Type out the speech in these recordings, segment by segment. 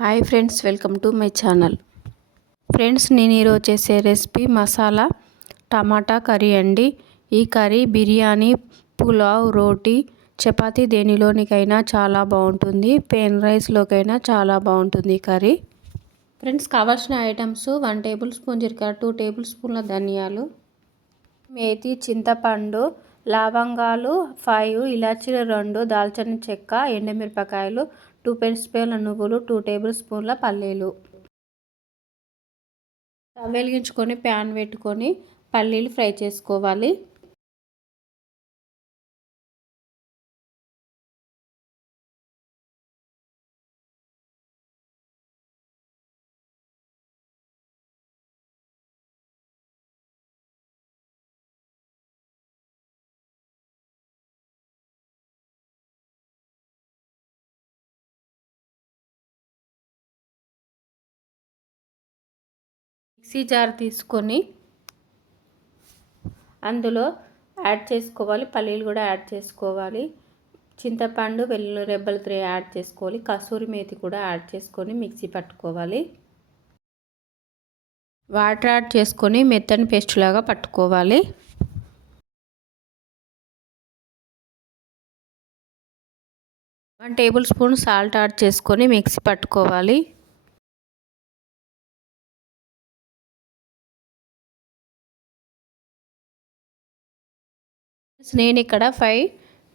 Hi friends, welcome to my channel. Friends, నేను ఈరోజు చేసే రెసిపీ మసాలా టమాటా కర్రీ అండి. ఈ కర్రీ బిర్యానీ, పులావ్, రోటీ, చపాతీ దేనిలోనికైనా చాలా బాగుంటుంది. ప్లెయిన్ రైస్లోకైనా చాలా బాగుంటుంది ఈ కర్రీ. ఫ్రెండ్స్, కావాల్సిన ఐటమ్స్: 1 టేబుల్ స్పూన్ జీలకర్ర, 2 టేబుల్ స్పూన్ల ధనియాలు, మేతి, చింతపండు, లవంగాలు 5, ఇలాచీలు 2, దాల్చిన చెక్క, ఎండుమిరపకాయలు, 2 స్పూన్ల నువ్వులు, 2 టేబుల్ స్పూన్ల పల్లీలు. స్టవ్ వెలిగించుకొని ప్యాన్ పెట్టుకొని పల్లీలు ఫ్రై చేసుకోవాలి. మిక్సీ జార్ తీసుకొని అందులో యాడ్ చేసుకోవాలి. పల్లీలు కూడా యాడ్ చేసుకోవాలి. చింతపండు, వెల్లుల్లి రెబ్బలు 3 యాడ్ చేసుకోవాలి. కసూరి మేతి కూడా యాడ్ చేసుకొని మిక్సీ పట్టుకోవాలి. వాటర్ యాడ్ చేసుకొని మెత్తని పేస్ట్ లాగా పట్టుకోవాలి. One table spoon salt add చేసుకొని మిక్సీ పట్టుకోవాలి. నేను ఇక్కడ 5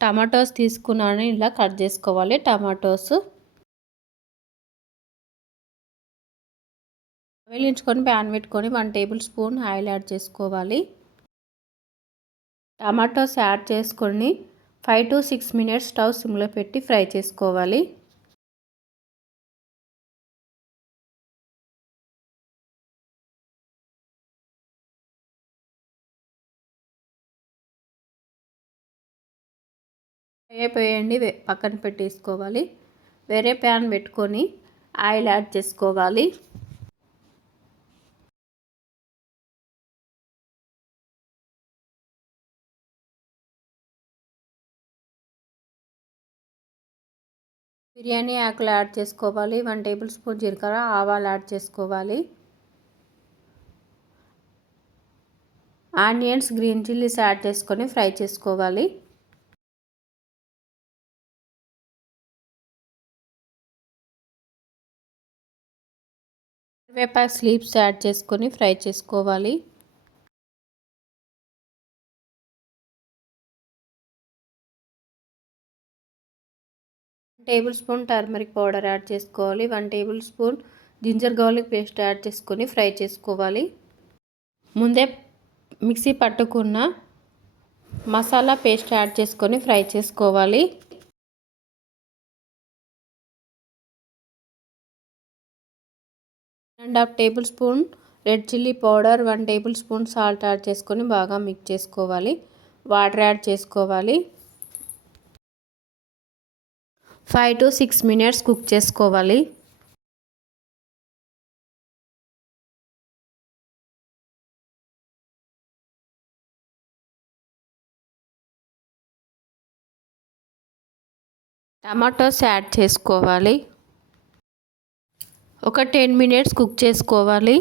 టమాటోస్ తీసుకున్నాను. ఇలా కట్ చేసుకోవాలి. టమాటోస్ వేయించుకొని ప్యాన్ పెట్టుకొని 1 టేబుల్ స్పూన్ ఆయిల్ యాడ్ చేసుకోవాలి. టమాటోస్ యాడ్ చేసుకొని 5 to 6 మినిట్స్ స్టవ్ సిమ్లో పెట్టి ఫ్రై చేసుకోవాలి. అయిపోయండి, పక్కన పెట్టేసుకోవాలి. వేరే ప్యాన్ పెట్టుకొని ఆయిల్ యాడ్ చేసుకోవాలి. బిర్యానీ ఆకులు యాడ్ చేసుకోవాలి. 1 టేబుల్ స్పూన్ జీలకర్ర, ఆవాలు యాడ్ చేసుకోవాలి. ఆనియన్స్, గ్రీన్ చిల్లీస్ యాడ్ చేసుకొని ఫ్రై చేసుకోవాలి. కరివేపాకు లీవ్స్ యాడ్ చేసుకొని ఫ్రై చేసుకోవాలి. Tablespoon turmeric powder add చేసుకోవాలి. 1 tablespoon ginger garlic paste add చేసుకొని ఫ్రై చేసుకోవాలి. ముందే మిక్సీ పట్టుకున్న మసాలా పేస్ట్ యాడ్ చేసుకొని ఫ్రై చేసుకోవాలి. 1.5 tablespoon red chilli powder, 1 tablespoon salt add చేసుకొని బాగా మిక్స్ చేసుకోవాలి. వాటర్ యాడ్ చేసుకోవాలి. 5 to 6 మినిట్స్ కుక్ చేసుకోవాలి. టమాటోస్ యాడ్ చేసుకోవాలి. ఒక 10 మినిట్స్ కుక్ చేసుకోవాలి.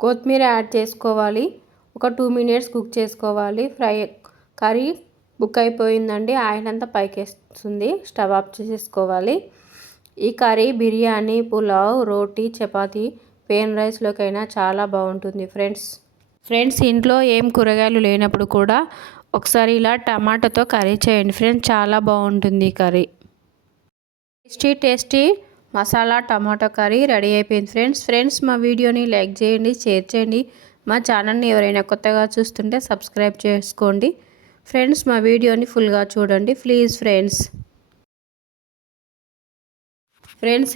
కొత్తిమీర యాడ్ చేసుకోవాలి. ఒక 2 మినిట్స్ కుక్ చేసుకోవాలి. కర్రీ కుక్ అయిపోయిందండి. ఆయిల్ అంతా పైకి వస్తుంది. స్టవ్ ఆఫ్ చేసుకోవాలి. ఈ కర్రీ బిర్యానీ, పులావ్, రోటీ, చపాతీ, ప్లెయిన్ రైస్లోకైనా చాలా బాగుంటుంది ఫ్రెండ్స్, ఇంట్లో ఏం కూరగాయలు లేనప్పుడు కూడా ఒకసారి ఇలా టమాటాతో కర్రీ చేయండి ఫ్రెండ్స్. చాలా బాగుంటుంది ఈ curry. Tasty masala tomato curry ready అయిపోయింది ఫ్రెండ్స్. మా వీడియోని లైక్ చేయండి, షేర్ చేయండి. మా ఛానల్ని ఎవరైనా కొత్తగా చూస్తుంటే సబ్స్క్రైబ్ చేసుకోండి ఫ్రెండ్స్. మా వీడియోని ఫుల్గా చూడండి ప్లీజ్ ఫ్రెండ్స్.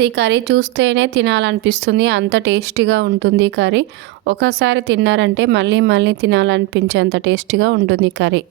ఈ కర్రీ చూస్తేనే తినాలనిపిస్తుంది, అంత టేస్టీగా ఉంటుంది ఈ కర్రీ. ఒకసారి తిన్నారంటే మళ్ళీ తినాలనిపించేంత టేస్టీగా ఉంటుంది ఈ కర్రీ.